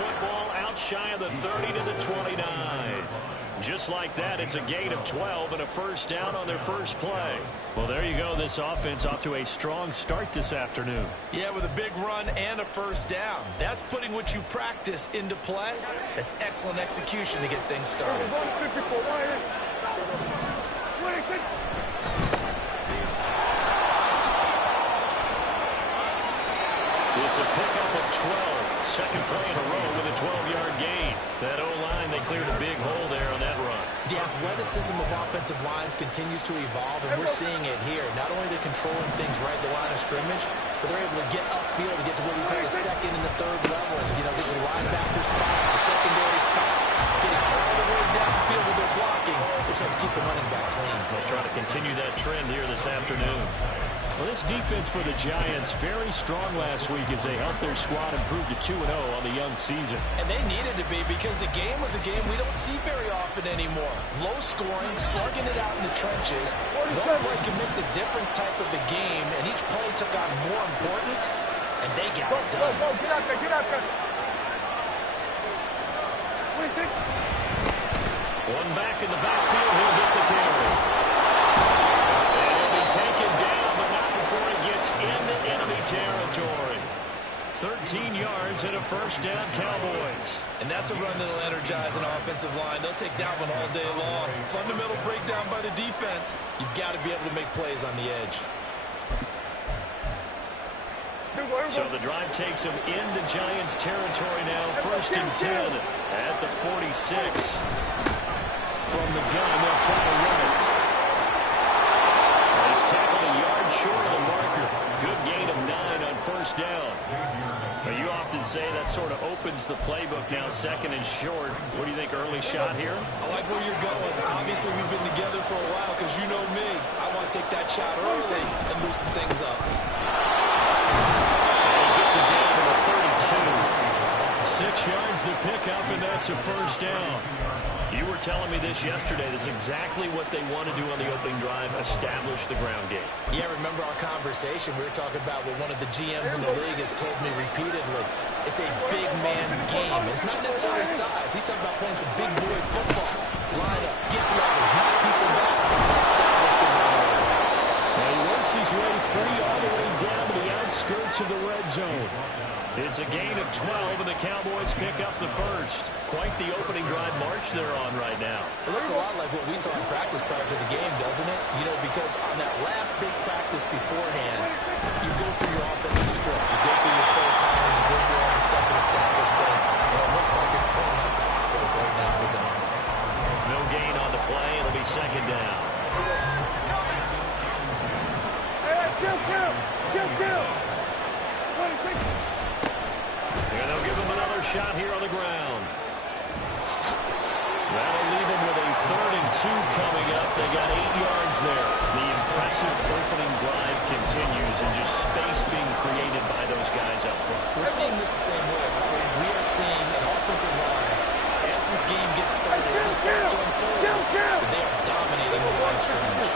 football out shy of the 30 to the 29. Just like that, it's a gain of 12 and a first down on their first play. Well, there you go. This offense off to a strong start this afternoon. Yeah, with a big run and a first down. That's putting what you practice into play. That's excellent execution to get things started. It's a pickup of 12. Second play in a row with a 12-yard gain. That O-line, they cleared a big hole there on that run. The athleticism of offensive lines continues to evolve, and we're seeing it here. Not only are they controlling things right at the line of scrimmage, but they're able to get upfield to get to what we call the second and the third levels. You know, get to the linebacker spot, the secondary spot, getting all the way downfield with their blocking, which helps keep the running back clean. They'll try to continue that trend here this afternoon. Well, this defense for the Giants, very strong last week as they helped their squad improve to 2-0 on the young season. And they needed to be because the game was a game we don't see very often anymore. Low scoring, slugging it out in the trenches. One play can make the difference type of the game, and each play took on more importance, and they got it done. Get out there, get out there. One back in the backfield, he'll get the carry. And he'll be taken down, but not before he gets into enemy territory. 13 yards and a first down, Cowboys. And that's a run that'll energize an offensive line. They'll take that one all day long. Fundamental breakdown by the defense. You've got to be able to make plays on the edge. So the drive takes him into Giants territory now. First and 10 at the 46. From the gun, they'll try to run it. He's tackled a yard short of the marker. Good gain of 9 on first down. But you often say that sort of opens the playbook now, second and short. What do you think, early shot here? I like where you're going. Obviously, we've been together for a while because you know me. I want to take that shot early and loosen things up. And he gets it down to the 32. 6 yards the pickup, and that's a first down. You were telling me this yesterday. This is exactly what they want to do on the opening drive, establish the ground game. Yeah, remember our conversation? We were talking about what one of the GMs in the league has told me repeatedly. It's a big man's game. It's not necessarily size. He's talking about playing some big boy football. Line up, get leverage, knock people back, and establish the run. And he works his way free all the way down to the outskirts of the red zone. It's a gain of 12, and the Cowboys pick up the first. Quite the opening drive march they're on right now. It looks a lot like what we saw in practice prior to the game, doesn't it? You know, because on that last big practice beforehand, you go through your offensive script, you go through your play calling, you go through all the stuff and establish things, and it looks like it's going like clockwork right now for them. No gain on the play. It'll be second down. And they'll give him another shot here on the ground. That'll leave him with a 3rd and 2 coming up. They got 8 yards there. The impressive opening drive continues, and just space being created by those guys up front. We're seeing this the same way. We are seeing an offensive line, as this game gets started, as it starts to unfold, that they are dominating the line of scrimmage.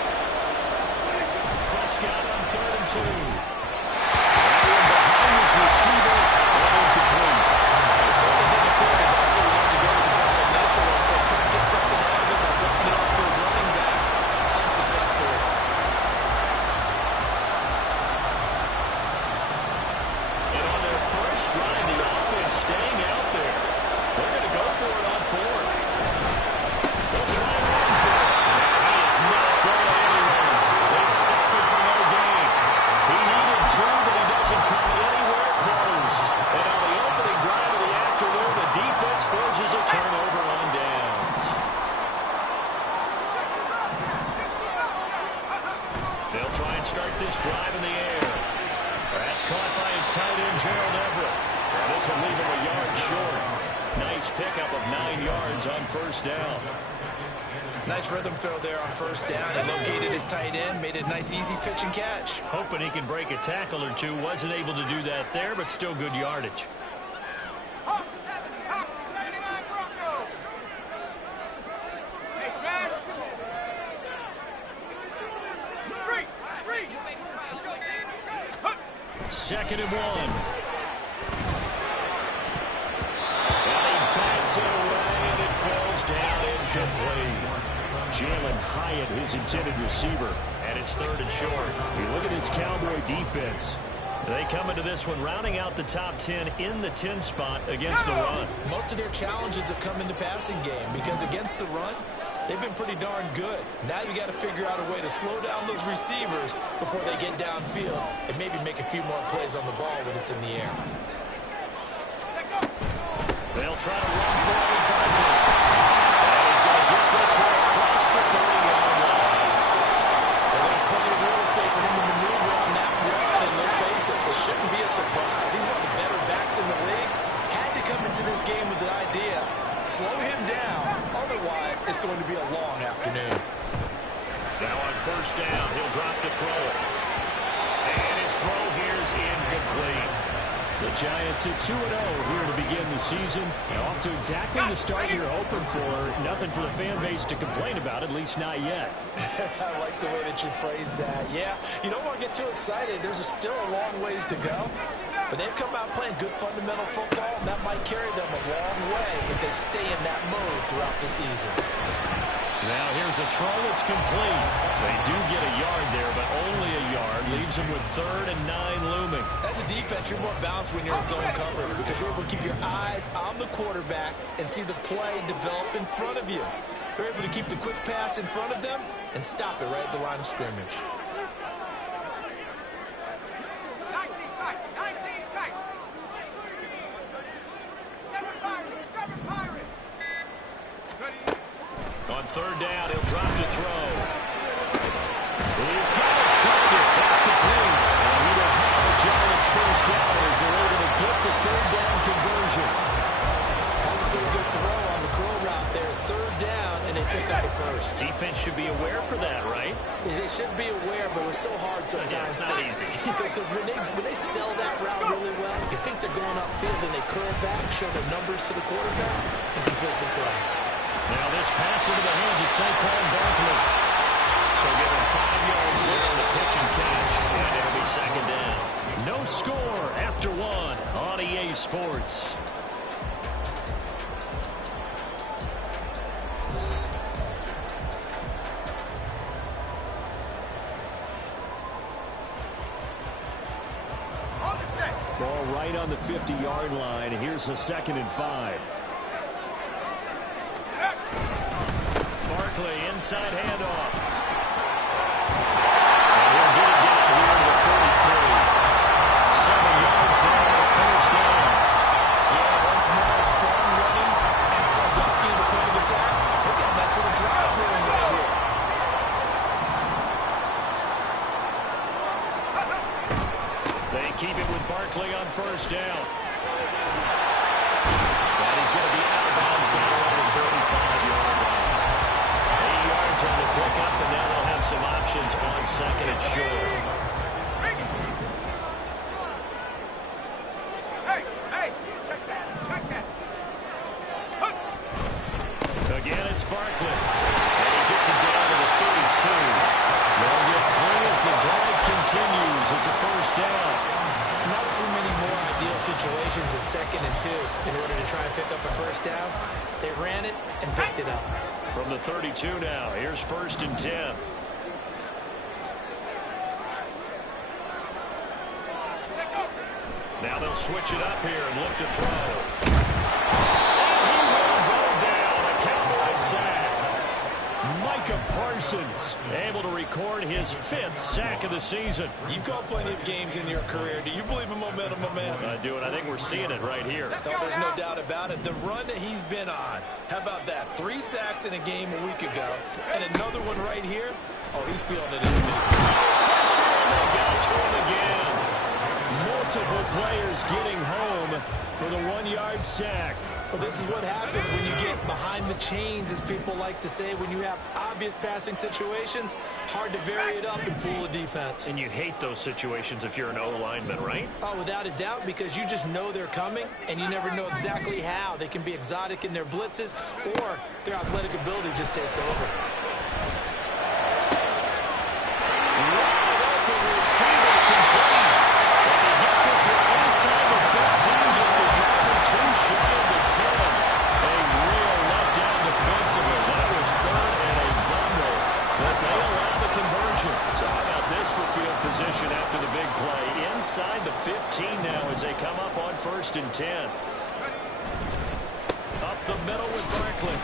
Prescott on 3rd and 2. Behind his receiver, and incomplete. They certainly didn't appear that that's where he wanted to go with the ball initially, so trying to get something out of it by dumping it off to his running back unsuccessfully. And on their first drive, the offense staying out there. They're going to go for it on 4th. They'll try and run for it. He is not going anywhere. They stop him for no gain. He needed 2, but he doesn't come anywhere close. And on the opening drive of the afternoon, the defense forces a turnover on downs. They'll try and start this drive in the air. That's caught by his tight end, Gerald Everett. And this will leave him a yard short. Nice pickup of 9 yards on first down. Nice rhythm throw there on first down. He located his tight end, made it a nice easy pitch and catch. Hoping he can break a tackle or two. Wasn't able to do that there, but still good yardage. Second and 1. Jalen Hyatt, his intended receiver. And it's 3rd and short. You look at this Cowboy defense. They come into this one rounding out the top 10 in the 10 spot against the run. Most of their challenges have come in the passing game because against the run, they've been pretty darn good. Now you got to figure out a way to slow down those receivers before they get downfield and maybe make a few more plays on the ball when it's in the air. They'll try to run for it with Barkley. And he's going to get this one across the 30-yard line. Well, there's plenty of real estate for him to maneuver on that run, and let's face it, it shouldn't be a surprise. He's one of the better backs in the league. Had to come into this game with the idea, slow him down, otherwise it's going to be a long afternoon. Now on 1st down, he'll drop to throw it. And his throw here is incomplete. The Giants at 2-0 here to begin the season. And off to exactly the start you're hoping for. Nothing for the fan base to complain about, at least not yet. I like the way that you phrased that. Yeah, you don't want to get too excited. There's still a long ways to go. But they've come out playing good fundamental football, and that might carry them a long way if they stay in that mode throughout the season. Now here's a throw that's complete. They do get a yard there, but only a yard. Leaves them with 3rd and 9 looming. As a defense, you're more balanced when you're in zone coverage because you're able to keep your eyes on the quarterback and see the play develop in front of you. You're able to keep the quick pass in front of them and stop it right at the line of scrimmage. On 3rd down, he'll drop to throw. He's got his target. That's complete. And he will have the Giants 1st down as they're able to get the 3rd down conversion. That's a pretty good throw on the curl route there. 3rd down, and they pick up the 1st. Defense should be aware for that, right? Yeah, they should be aware, but it's so hard sometimes. It's not easy. Because when they sell that route really well, you think they're going upfield, and they curl back, show their numbers to the quarterback, and complete the play. Now this pass into the hands of Saquon Barkley. So give him 5 yards there on the pitch and catch, and it'll be 2nd down. No score after 1 on EA Sports. Ball right on the 50-yard line. Here's a 2nd and 5. Barkley inside handoff. And he'll get it down here to the 43. 7 yards there on the 1st down. Yeah, once more, strong running, excellent blocking at the point of attack. Look at that sort of drive going right here. They keep it with Barkley on 1st down. And he's going to be out of bounds down around the 35-yard line. 8 yards on the pickup, and now they'll have some options on 2nd and short. Again, it's Barkley. And he gets it down to the 32. They'll get 3 as the drive continues. It's a 1st down. Not too many more ideal situations at 2nd and 2 in order to try and pick up a 1st down. They ran it and picked it up. From the 32 now, here's 1st and 10. Now they'll switch it up here and look to throw. He will go down. A Cowboy sack. Micah Parsons able to record his 5th sack of the season. You've called plenty of games in your career. Do you believe in momentum, my man? I do, and I think we're seeing it right here. Oh, there's no doubt about it. The run that he's been on. How about that? 3 sacks in a game a week ago, and another one right here. Oh, he's feeling it in the middle. Pressure, and they got to him again. Multiple players getting home for the 1-yard sack. Well, this is what happens when you get behind the chains, as people like to say. When you have obvious passing situations, hard to vary it up and fool a defense. And you hate those situations if you're an O-lineman, right? Oh, without a doubt, because you just know they're coming, and you never know exactly how. They can be exotic in their blitzes, or their athletic ability just takes over. Wide open receiver complete. And he gets this one inside the 15, just a yard or 2 shy of the 10. A real letdown defensively. That was 3rd and a bum inside the 15 now as they come up on 1st and 10. Up the middle with Barkley.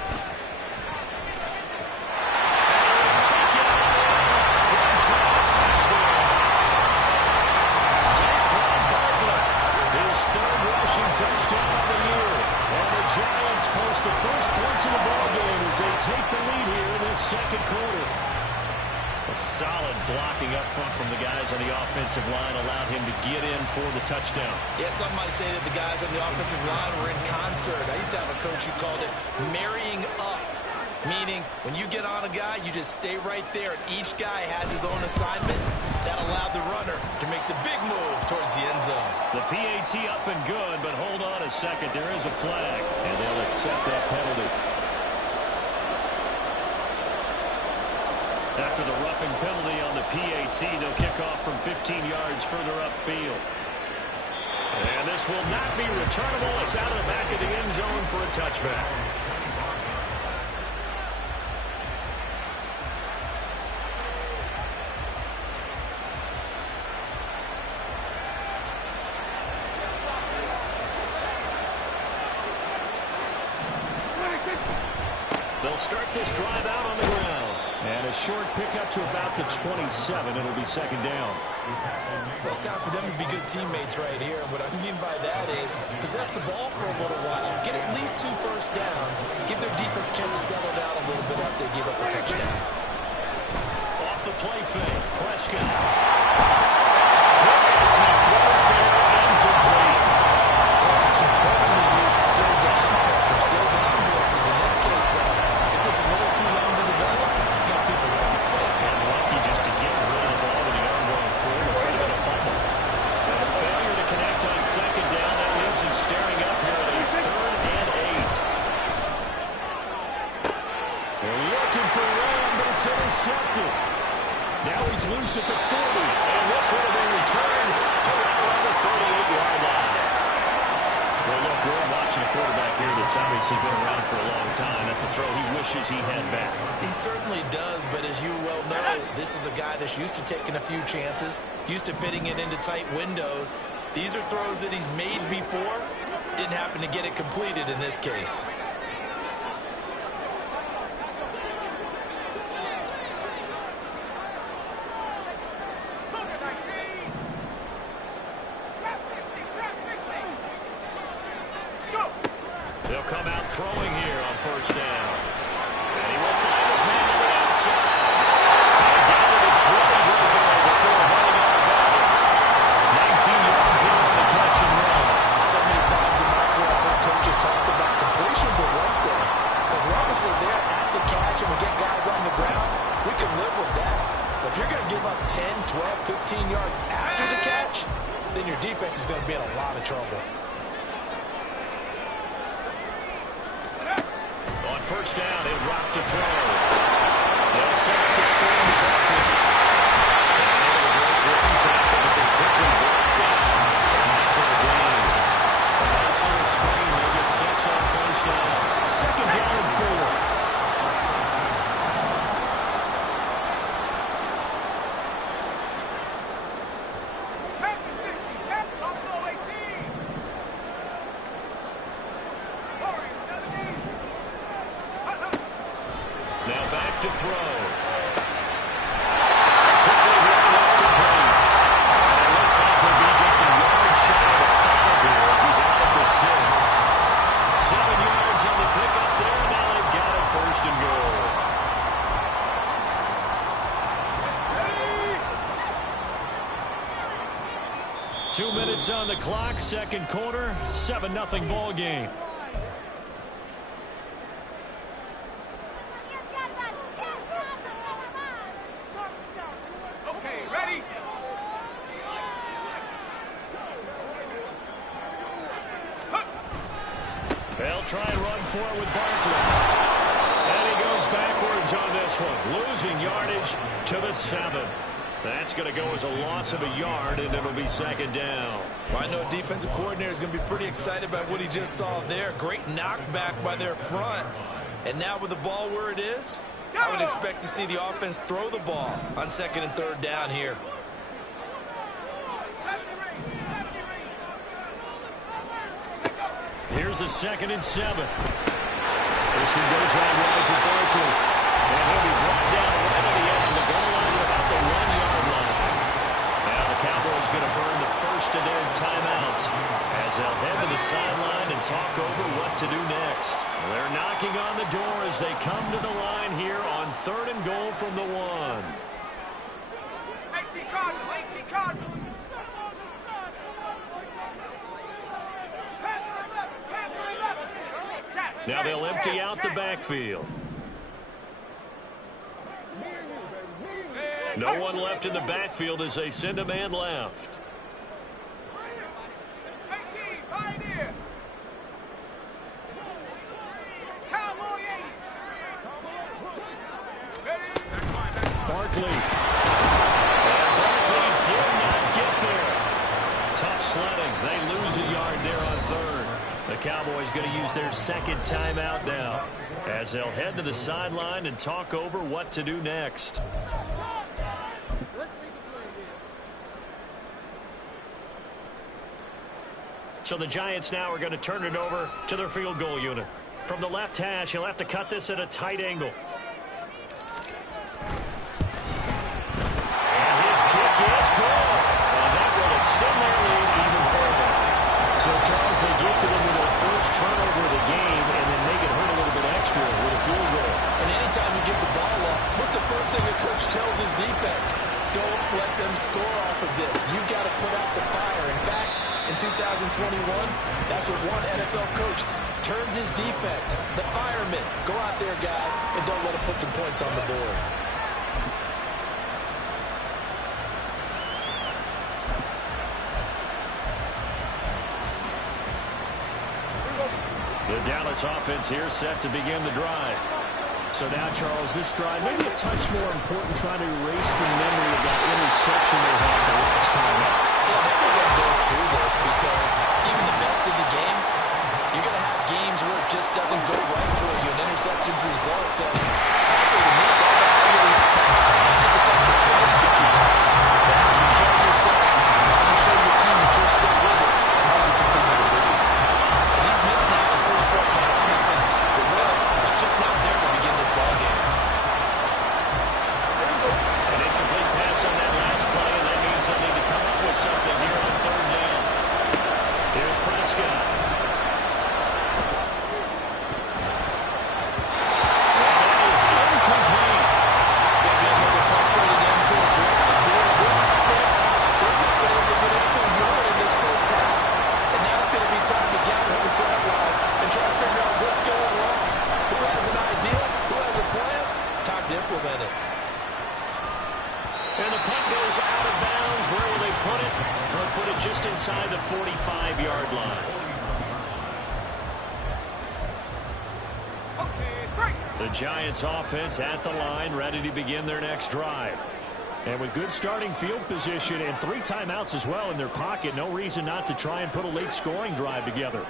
Touchdown of the year. And the Giants post the first points in the ballgame as they take the lead here in this second quarter. A solid blocking up front from the guys on the offensive line allowed him to get in for the touchdown. Yeah, some might say that the guys on the offensive line were in concert. I used to have a coach who called it marrying up, meaning when you get on a guy, you just stay right there. Each guy has his own assignment. That allowed the runner to make the big move towards the end zone. The PAT up and good, but hold on a second. There is a flag, and they'll accept that penalty. After the roughing penalty on the PAT, they'll kick off from 15 yards further upfield. And this will not be returnable. It's out of the back of the end zone for a touchback. They'll start this drive out on the ground. And a short pickup to about the 27. It'll be second down. Well, it's time for them to be good teammates right here. What I mean by that is possess the ball for a little while, get at least 2 first downs, give their defense a chance to settle down a little bit after they give up a touchdown. Off the play fake, Prescott. As he throws there, incomplete. Play action is supposed to be used to slow down pressure, slow down blitzes. In this case, though, it takes a little too long to develop. You got people right in the face. And lucky just to get rid of the ball with the arm going forward. Could have been a fumble. So a failure to connect on second down. That leaves him staring up here at a 3rd and 8. They're looking for Lamb, but it's intercepted. Now he's loose at the 40. And this would have been returned to right around the 38-yard line. Well, look, we're watching a quarterback here that's obviously been around for a long time. That's a throw he wishes he had back. He certainly does, but as you well know, this is a guy that's used to taking a few chances, used to fitting it into tight windows. These are throws that he's made before. Didn't happen to get it completed in this case. They'll come out throwing here on 1st down. And he will find his man on the outside. And down to the 20 here before running out of bounds. 19 yards in on the catch and run. So many times in my career, I've heard coaches talk about completions are one thing. As long as we're there at the catch and we get guys on the ground, we can live with that. But if you're going to give up 10, 12, 15 yards after the catch, then your defense is going to be in a lot of trouble. On 1st down, he'll drop to throw. They'll set up the screen to Barkley. And they tackle, but they quickly brought down. A nice little gain. A nice little screen. They'll get 6 on 1st down. 2nd down and 4. Now back to throw. Quickly here, that's complete. And it looks like he'll be just a yard shy of the final here as he's out at the 6. 7 yards on the pickup there. Now they've got it 1st and goal. Hey! 2 minutes on the clock, second quarter, 7-0 ball game. They'll try and run for it with Barkley. And he goes backwards on this one. Losing yardage to the 7. That's going to go as a loss of a yard, and it'll be 2nd down. Well, I know defensive coordinator is going to be pretty excited about what he just saw there. Great knockback by their front. And now with the ball where it is, I would expect to see the offense throw the ball on 2nd and 3rd down here. Here's a 2nd and 7. This one goes out wide for Barkley. And he'll be brought down right on the edge of the goal line at about the 1-yard line. Now the Cowboys going to burn the first of their timeouts as they'll head to the sideline and talk over what to do next. They're knocking on the door as they come to the line here on 3rd and goal from the 1. 18 Cardinals. Now they'll empty out the backfield. No one left in the backfield as they send a man left. 18, Pioneer. Cowboy 80. Barkley. And Barkley did not get there. Tough sledding. They lose a yard there on 3rd. The Cowboys going to use their 2nd timeout now as they'll head to the sideline and talk over what to do next. So the Giants now are going to turn it over to their field goal unit. From the left hash, he'll have to cut this at a tight angle. And his kick is good. And that will extend their lead even further. So, Charles, they get to them with their first turnover of the game and then make it hurt a little bit extra with a field goal. And anytime you give the ball up, what's the first thing a coach tells his defense? Don't let them score off of this. You've got to put out the fire. In fact, in 2021, that's what one NFL coach turned his defense. The firemen. Go out there, guys, and don't let them put some points on the board. The Dallas offense here set to begin the drive. So now, Charles, this drive maybe a touch more important, trying to erase the memory of that interception they had the last time out. Yeah, everyone goes through this because even the best in the game, you're going to have games where it just doesn't go right for you. An interception's result. So, frankly, to me, it's all about how you respond. It's the types of plays that you have. But how you carry yourself, how you show your team that you're still with it, and how you continue to lead. And he's missed now his first 4 passing attempts. The will is just not there to begin this ball game. An incomplete pass on that last play, and that means they'll need to come up with something here on 3rd down. Here's Prescott. And that is incomplete. It's going to be another frustrating end to a drive here. This offense, they've not been able to get anything going in this first half. And now it's going to be time to gather on the sideline and try to figure out what's going wrong. Who has an idea? Who has a plan? Time to implement it. And the punt goes out of bounds. Where will they put it? They'll put it just inside the 45-yard line. The Giants offense at the line, ready to begin their next drive. And with good starting field position and 3 timeouts as well in their pocket, no reason not to try and put a late scoring drive together.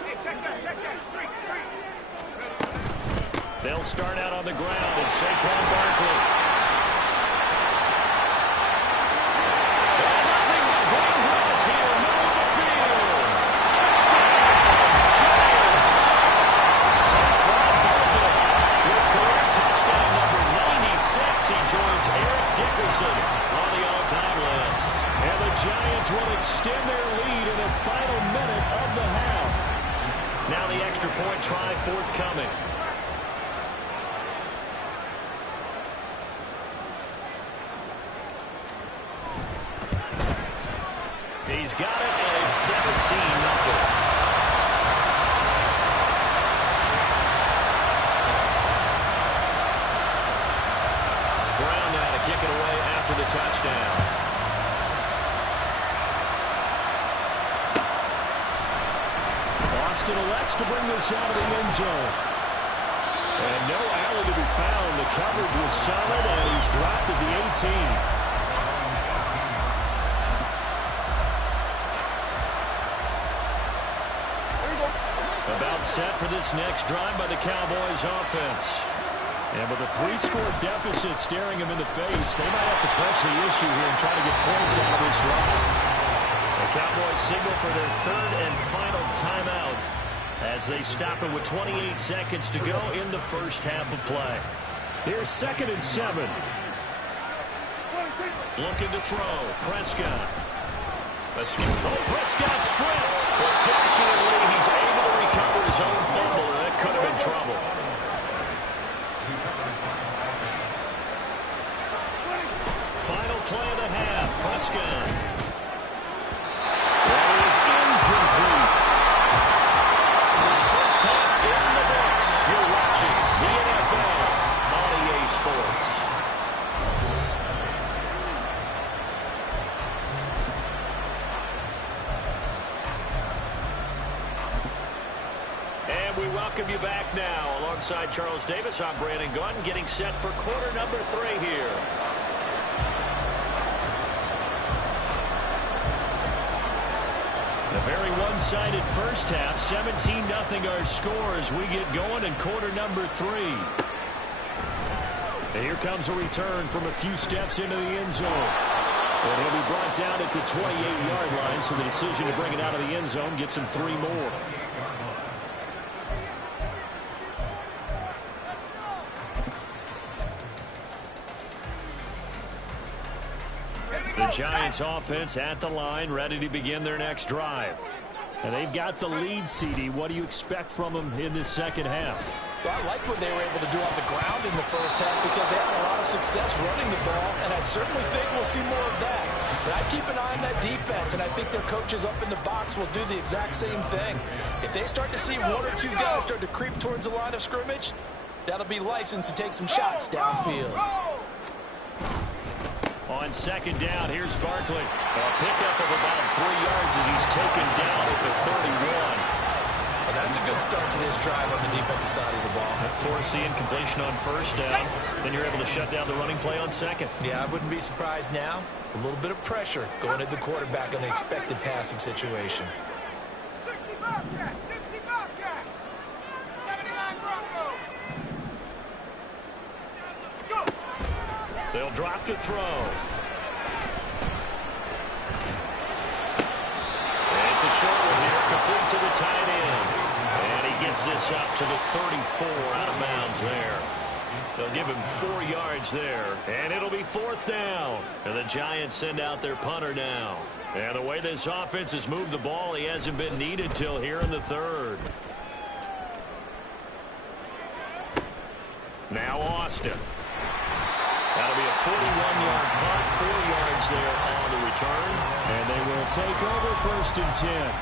They'll start out on the ground, and Saquon Barkley. And nothing but green grass here, middle of the field. Touchdown, Giants. Saquon Barkley with career touchdown number 96. He joins Eric Dickerson on the all-time list. And the Giants will extend their lead in the final minute of the half. Now the extra point try forthcoming. He's got it, and it's 17-0. Brown now to kick it away after the touchdown. Boston elects to bring this out of the end zone. And no Allen to be found. The coverage was solid, and he's dropped at the 18. About set for this next drive by the Cowboys offense. And with a 3-score deficit staring them in the face, they might have to press the issue here and try to get points out of this drive. The Cowboys signal for their 3rd and final timeout as they stop it with 28 seconds to go in the first half of play. Here's 2nd and 7. Looking to throw. Prescott. Prescott stripped. But fortunately, he's able to recover his own fumble, and that could have been trouble. Final play of the half. Prescott. That is incomplete. First half in the books. You're watching the NFL on EA Sports. And we welcome you back now. Alongside Charles Davis, I'm Brandon Gunn, getting set for quarter number 3 here. A very one-sided first half, 17-0 our score as we get going in quarter number 3. And here comes a return from a few steps into the end zone. And he'll be brought down at the 28-yard line, so the decision to bring it out of the end zone gets him 3 more. The Giants offense at the line, ready to begin their next drive. And they've got the lead, CD. What do you expect from them in this second half? Well, I like what they were able to do on the ground in the first half because they had a lot of success running the ball, and I certainly think we'll see more of that. But I keep an eye on that defense, and I think their coaches up in the box will do the exact same thing. If they start to see 1 or 2 guys start to creep towards the line of scrimmage, that'll be licensed to take some shots downfield. On second down, here's Barkley. A pickup of about 3 yards as he's taken down at the 31. And that's a good start to this drive on the defensive side of the ball. Forcing completion on first down. Then you're able to shut down the running play on second. Yeah, I wouldn't be surprised now. A little bit of pressure going at the quarterback on the expected passing situation. 60 Bobcat, 60 Bobcat, 79 Bronco. Go. They'll drop to throw. It's a short one here, complete to the tight end. And he gets this up to the 34, out of bounds there. They'll give him 4 yards there, and it'll be 4th down. And the Giants send out their punter now. And the way this offense has moved the ball, he hasn't been needed till here in the 3rd. Now Austin. That'll be a 41-yard punt, 4 yards there on the return. And they will take over 1st and 10.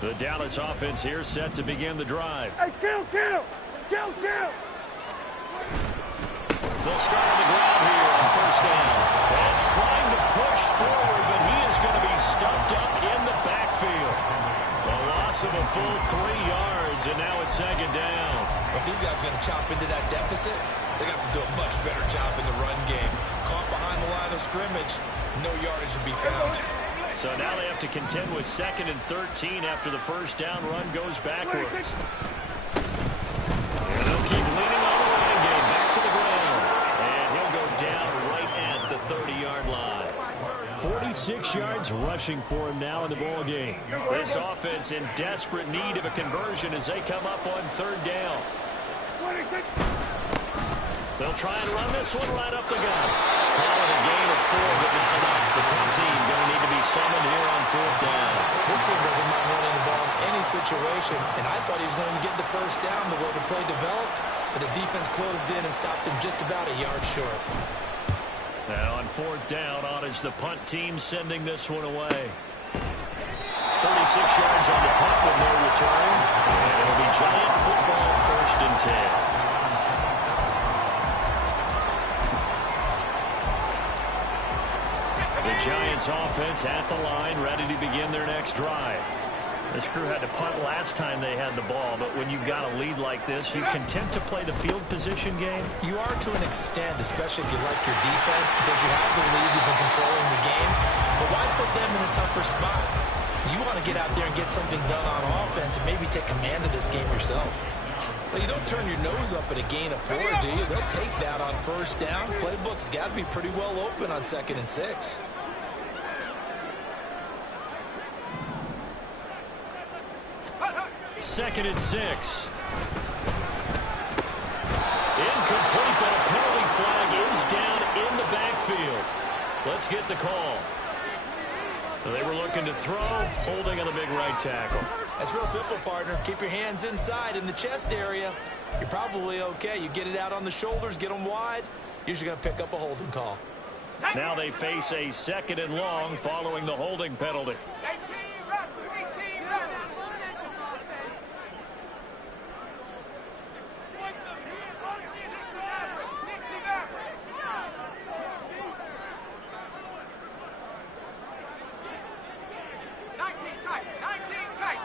The Dallas offense here set to begin the drive. Hey, kill! Kill! They'll start on the ground here on 1st down. And trying to push forward, but he is going to be stuffed up in the backfield. A loss of a full 3 yards, and now it's 2nd down. If these guys are going to chop into that deficit, they got to do a much better job in the run game. Caught behind the line of scrimmage, no yardage to be found. So now they have to contend with 2nd and 13 after the first down run goes backwards. And they'll keep leaning on the running game back to the ground. And he'll go down right at the 30-yard line. 46 yards rushing for him now in the ball game. This offense in desperate need of a conversion as they come up on 3rd down. They'll try and run this one right up the gut. Call it a gain of 4, but not enough. The punt team going to need to be summoned here on 4th down. This team doesn't mind running the ball in any situation, and I thought he was going to get the first down the way the play developed, but the defense closed in and stopped him just about a yard short. Now on 4th down, on is the punt team sending this one away. 36 yards on the punt with no return, and it'll be Giant football 1st and 10. The Giants offense at the line, ready to begin their next drive. This crew had to punt last time they had the ball, but when you've got a lead like this, you content to play the field position game? You are to an extent, especially if you like your defense, because you have the lead, you've been controlling the game. But why put them in a tougher spot? You want to get out there and get something done on offense and maybe take command of this game yourself. But you don't turn your nose up at a gain of 4, do you? They'll take that on 1st down. Playbook's got to be pretty well open on 2nd and 6. 2nd and 6. Incomplete, but a penalty flag is down in the backfield. Let's get the call. They were looking to throw, holding on the big right tackle. That's real simple, partner. Keep your hands inside in the chest area. You're probably okay. You get it out on the shoulders, get them wide. Usually going to pick up a holding call. Now they face a 2nd and long following the holding penalty. 18 back. 18 back. 60 back. 19 tight. 19 tight.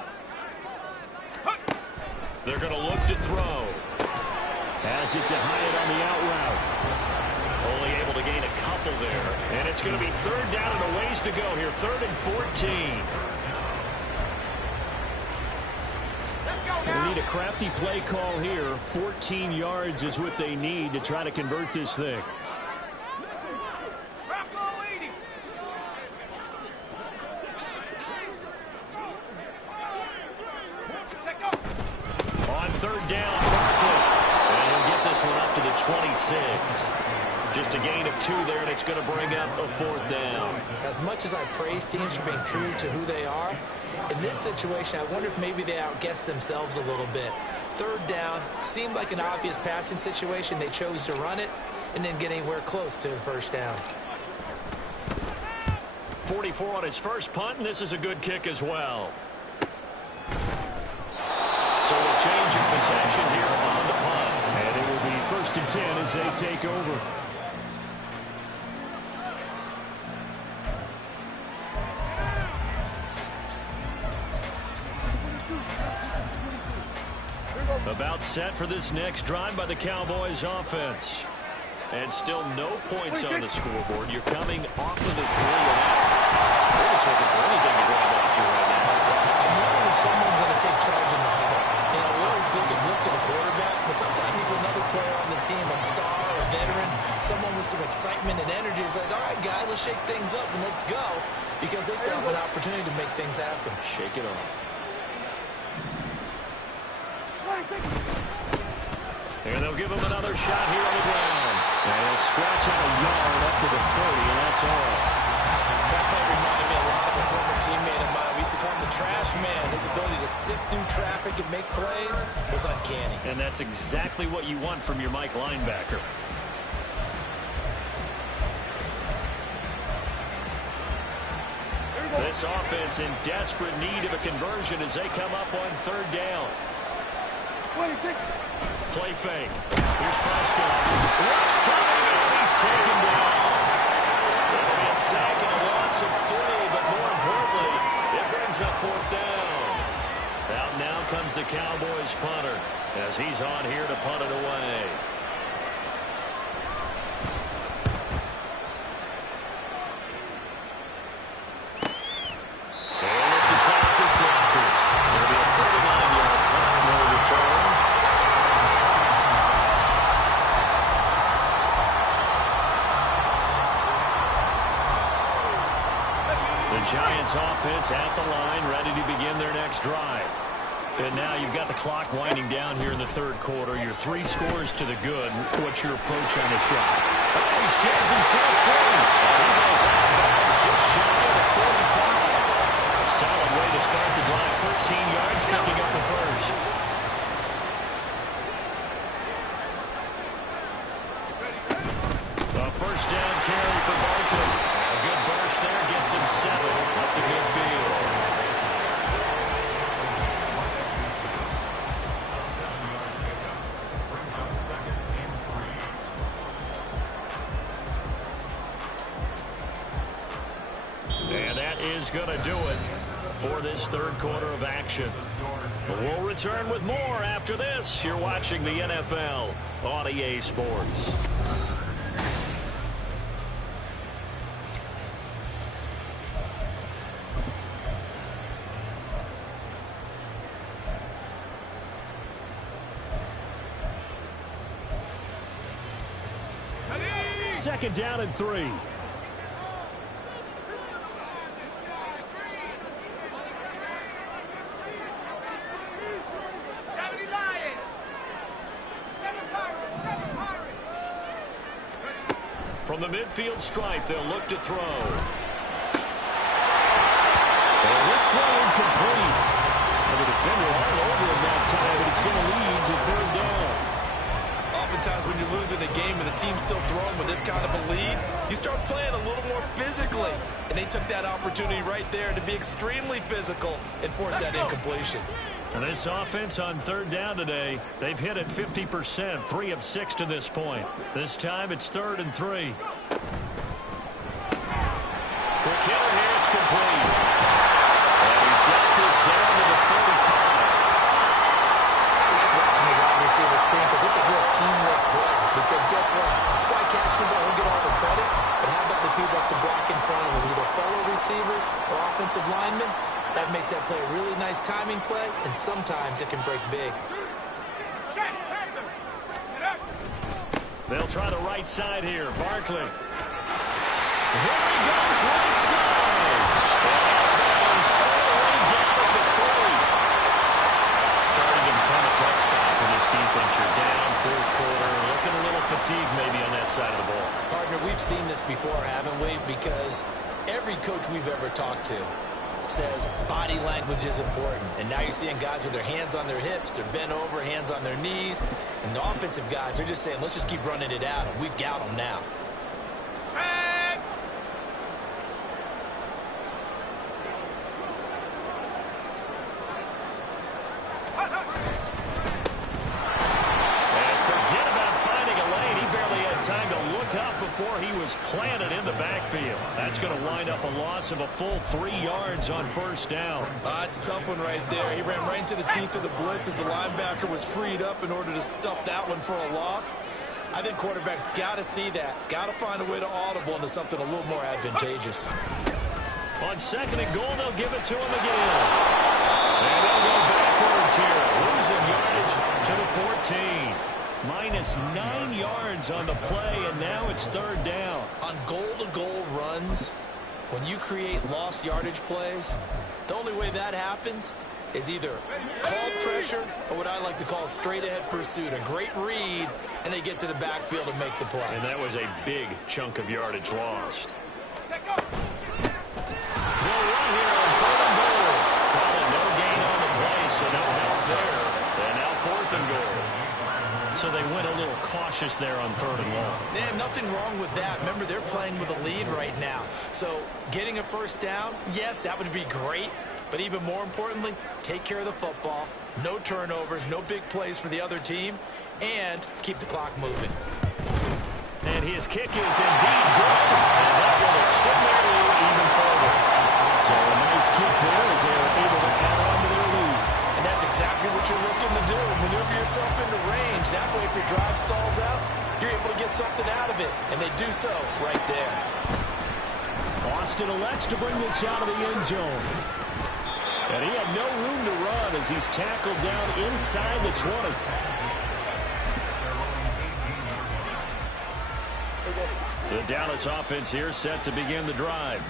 They're going to look to throw. Has it to Hyatt on the out route. Only able to gain a couple there. And it's going to be 3rd down and a ways to go here. 3rd and 14. Let's go now. We need a crafty play call here. 14 yards is what they need to try to convert this thing. Bronco leading. Take off. On 3rd down, Barkley. And he'll get this one up to the 26. Just a gain of 2 there, and it's going to bring up a 4th down. As much as I praise teams for being true to who they are, in this situation, I wonder if maybe they outguessed themselves a little bit. 3rd down seemed like an obvious passing situation. They chose to run it and didn't get anywhere close to the 1st down. 44 on his first punt, and this is a good kick as well. So a change in possession here on the punt. And it will be 1st and 10 as they take over. About set for this next drive by the Cowboys offense. And still no points on the scoreboard. You're coming off of the 3 and out. They're just looking for anything to grab onto right now. I'm wondering if someone's going to take charge in the huddle. You know, Will's looking look to the quarterback, but sometimes it's another player on the team, a star, a veteran, someone with some excitement and energy. It's like, all right, guys, let's shake things up and let's go, because they still have an opportunity to make things happen. Shake it off. And they'll give him another shot here on the ground. And he'll scratch out a yard up to the 30, and that's all. That play reminded me a lot of a former teammate of mine. We used to call him the trash man. His ability to sift through traffic and make plays was uncanny. And that's exactly what you want from your Mike linebacker. This offense in desperate need of a conversion as they come up on 3rd down. Play fake. Here's Prescott. Rush coming, and he's taken down. It'll be a sack and a loss of 3, but more importantly, it brings up 4th down. Out now comes the Cowboys punter as he's on here to punt it away. And it to stop his blockers. It'll be a 39-yard punt, no return. The Giants offense at the line, ready to begin their next drive. And now you've got the clock winding down here in the 3rd quarter. Your 3 scores to the good. What's your approach on this drive? Oh, he sheds himself free. He goes out of bounds just shy of the 45. Solid way to start the drive. 13 yards, picking up the first. A 1st down carry for Barkley. A good burst there gets him 7 up to midfield. And that is going to do it for this 3rd quarter of action. We'll return with more after this. You're watching the NFL on EA Sports. Second down and 3. midfield stripe. They'll look to throw. And this throw incomplete. And the defender all over him that time, but it's going to lead to third down. Oftentimes when you're losing a game and the team's still throwing with this kind of a lead, you start playing a little more physically. And they took that opportunity right there to be extremely physical and force that incompletion. And this offense on third down today, they've hit it 50%, 3 of 6 to this point. This time it's 3rd and 3. Quick hitter here, it's complete. And he's got this down to the 45. Watching the wide receiver screen because it's a real teamwork play. Because guess what? The guy catching the ball, he'll get all the credit. But how about the people up to block in front of him, either fellow receivers or offensive linemen? That makes that play a really nice timing play, and sometimes it can break big. They'll try the right side here. Barkley. Here he goes, right side. And he's all the way down at the 3. Starting in front of tough spot for this defense. You're down 4th quarter. Looking a little fatigued maybe on that side of the ball. Partner, we've seen this before, haven't we? Because every coach we've ever talked to says body language is important. And now you're seeing guys with their hands on their hips, they're bent over, hands on their knees. And the offensive guys, they're just saying, let's just keep running it out. And we've got them now. Before he was planted in the backfield. That's going to wind up a loss of a full 3 yards on first down. It's a tough one right there. He ran right into the teeth of the blitz as the linebacker was freed up in order to stuff that one for a loss. I think quarterbacks got to see that. Got to find a way to audible into something a little more advantageous. On 2nd and goal, they'll give it to him again. And they'll go backwards here. Losing yardage to the 14. Minus 9 yards on the play, and now it's 3rd down. On goal-to-goal runs, when you create lost yardage plays, the only way that happens is either called pressure or what I like to call straight-ahead pursuit. A great read, and they get to the backfield and make the play. And that was a big chunk of yardage lost. They'll run here on 3rd and goal. Probably no gain on the play, so no help there. And now 4th and goal. So they went a little cautious there on 3rd and long. Yeah, nothing wrong with that. Remember, they're playing with a lead right now. So getting a first down, yes, that would be great. But even more importantly, take care of the football. No turnovers, no big plays for the other team, and keep the clock moving. And his kick is indeed good. And that will extend their lead even further. So a nice kick there as they are able to add on to their lead. And that's exactly what you're looking to do. Maneuver yourself into range. That way, if your drive stalls out, you're able to get something out of it. And they do so right there. Austin elects to bring this out of the end zone. And he had no room to run as he's tackled down inside the 20. The Dallas offense here set to begin the drive.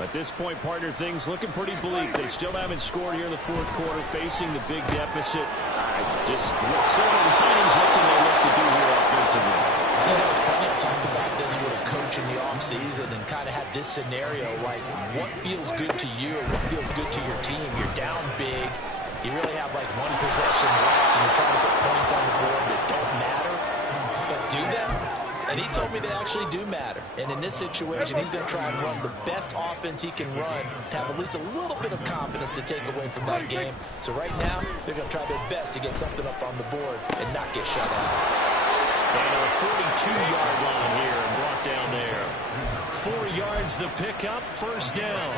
At this point, partner, things looking pretty bleak. They still haven't scored here in the 4th quarter, facing the big deficit. Just with silver linings, what can they look to do here offensively? You know, it's funny. I talked about this with a coach in the offseason and kind of had this scenario, like what feels good to you or what feels good to your team. You're down big. You really have like one possession left, and you're trying to put points on the board that don't matter. But do them? And he told me they actually do matter. And in this situation, he's going to try and run the best offense he can run to have at least a little bit of confidence to take away from that game. So right now, they're going to try their best to get something up on the board and not get shut out. And on the 42-yard line here and brought down there. 4 yards the pickup, first down.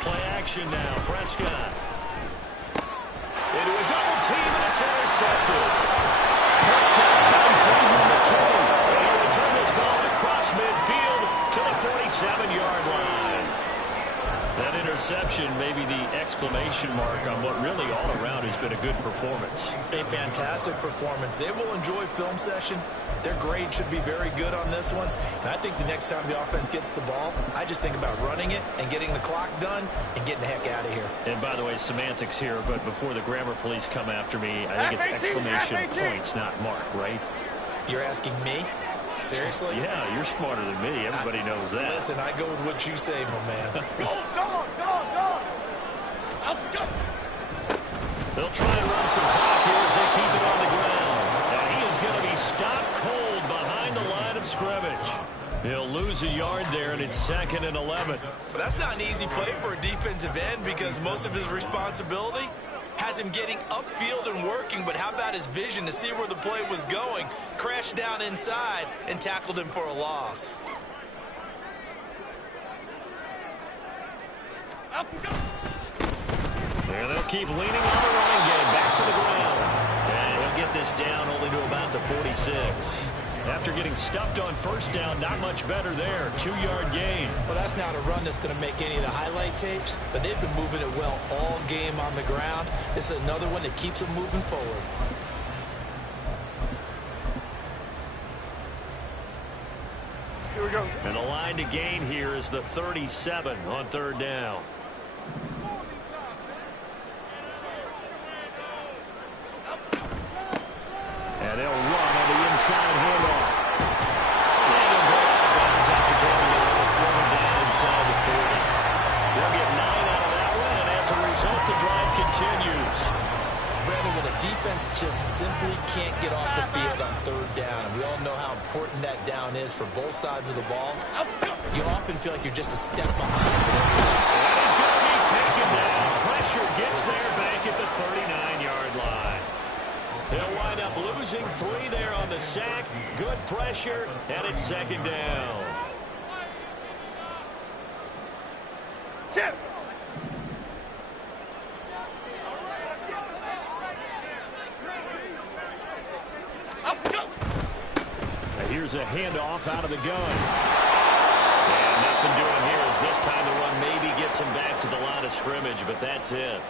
Play action now, Prescott. Into a double team, and it's intercepted. Picked up by Xavier McKinney. And he'll return this ball across midfield to the 47-yard line. That interception, maybe the exclamation mark on what really all around has been a good performance. A fantastic performance. They will enjoy film session. Their grade should be very good on this one. And I think the next time the offense gets the ball, I just think about running it and getting the clock done and getting the heck out of here. And by the way, semantics here, but before the grammar police come after me, I think it's exclamation points, not mark, right? You're asking me? Seriously? Yeah, you're smarter than me. Everybody knows that. Listen, I go with what you say, my man. They'll try and run some clock here as they keep it on the ground. And he is going to be stopped cold behind the line of scrimmage. He'll lose a yard there, and it's 2nd and 11. But that's not an easy play for a defensive end because most of his responsibility has him getting upfield and working, but how about his vision to see where the play was going, crashed down inside, and tackled him for a loss. And they'll keep leaning on the running game back to the ground. And he'll get this down only to about the 46. After getting stuffed on first down, not much better there. 2-yard gain. Well, that's not a run that's going to make any of the highlight tapes, but they've been moving it well all game on the ground. This is another one that keeps them moving forward. Here we go. And the line to gain here is the 37 on 3rd down. And they'll run on the inside handoff. And he'll go out of bounds after taking a little further down inside the 40. They'll get 9 out of that one, and as a result, the drive continues. Brandon, when a defense just simply can't get off the field on 3rd down, and we all know how important that down is for both sides of the ball, you often feel like you're just a step behind. And he's going to be taken down. Pressure gets there back at the 39-yard line. They'll wind up losing 3 there on the sack. Good pressure, and it's 2nd down. Chip. Here's a handoff out of the gun. And nothing doing here as this time the run maybe gets him back to the line of scrimmage, but that's it.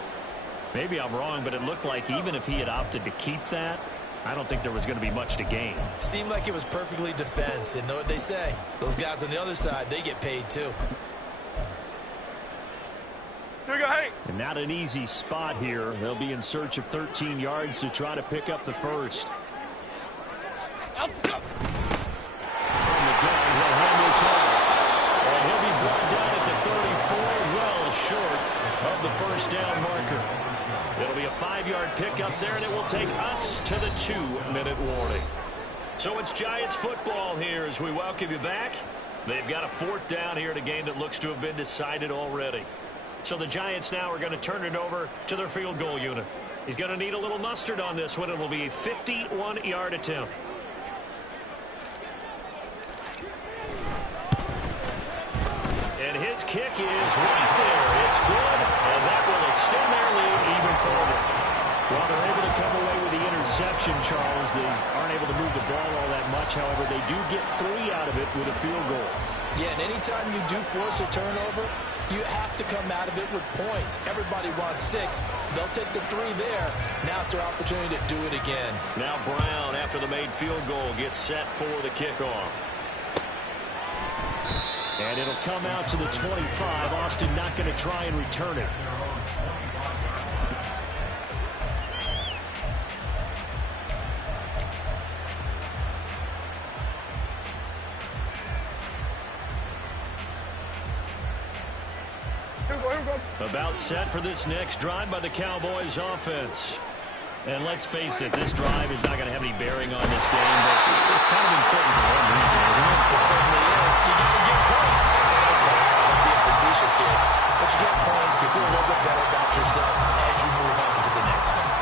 Maybe I'm wrong, but it looked like even if he had opted to keep that, I don't think there was going to be much to gain. Seemed like it was perfectly defense, and know what they say. Those guys on the other side, they get paid too. Here we go, hey. And not an easy spot here. They'll be in search of 13 yards to try to pick up the first. Up, go. From the gun, he'll hand this off. And he'll be brought down at the 34, well short of the first down marker. It'll be a 5-yard pickup there, and it will take us to the 2-minute warning. So it's Giants football here as we welcome you back. They've got a 4th down here in a game that looks to have been decided already. So the Giants now are going to turn it over to their field goal unit. He's going to need a little mustard on this one. It will be a 51-yard attempt. And his kick is right there. It's good, and that will extend their lead even further. Well, they're able to come away with the interception, Charles. They aren't able to move the ball all that much. However, they do get 3 out of it with a field goal. Yeah, and anytime you do force a turnover, you have to come out of it with points. Everybody wants 6. They'll take the 3 there. Now it's their opportunity to do it again. Now Brown, after the made field goal, gets set for the kickoff. And it'll come out to the 25. Austin not going to try and return it. About set for this next drive by the Cowboys offense. And let's face it, this drive is not going to have any bearing on this game, but it's kind of important for one reason, isn't it? It certainly is. You got to get points. Okay, I'm being facetious here. But you get points, you feel a little bit better about yourself as you move on to the next one.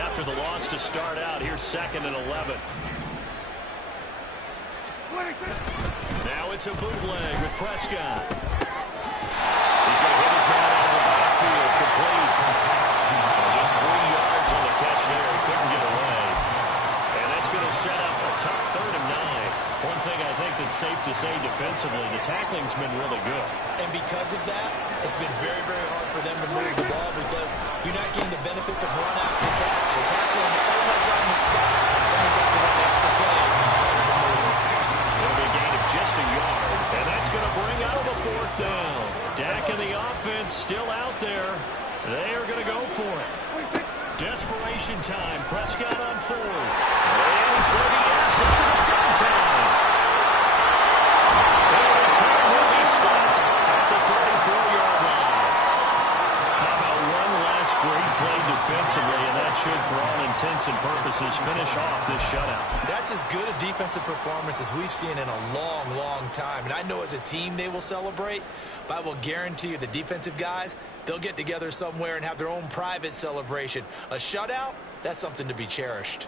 After the loss to start out, here's 2nd and 11. Now it's a bootleg with Prescott. He's going to hit his man out of the backfield, complete. And just 3 yards on the catch there. He couldn't get away. it's safe to say defensively, the tackling's been really good. And because of that, it's been very, very hard for them to move the ball because you're not getting the benefits of run after catch. You're tackling almost on the spot. That means you have to run extra plays and harder to move. It'll be a gain of just a yard, and that's going to bring out the 4th down. Dak and the offense still out there. They are going to go for it. Desperation time. Prescott on 4th. And he's going to be intercepted at time. The return will be stopped at the 34-yard line. How about one last great play defensively, and that should, for all intents and purposes, finish off this shutout. That's as good a defensive performance as we've seen in a long, long time. And I know as a team they will celebrate, but I will guarantee you the defensive guys, they'll get together somewhere and have their own private celebration. A shutout, that's something to be cherished.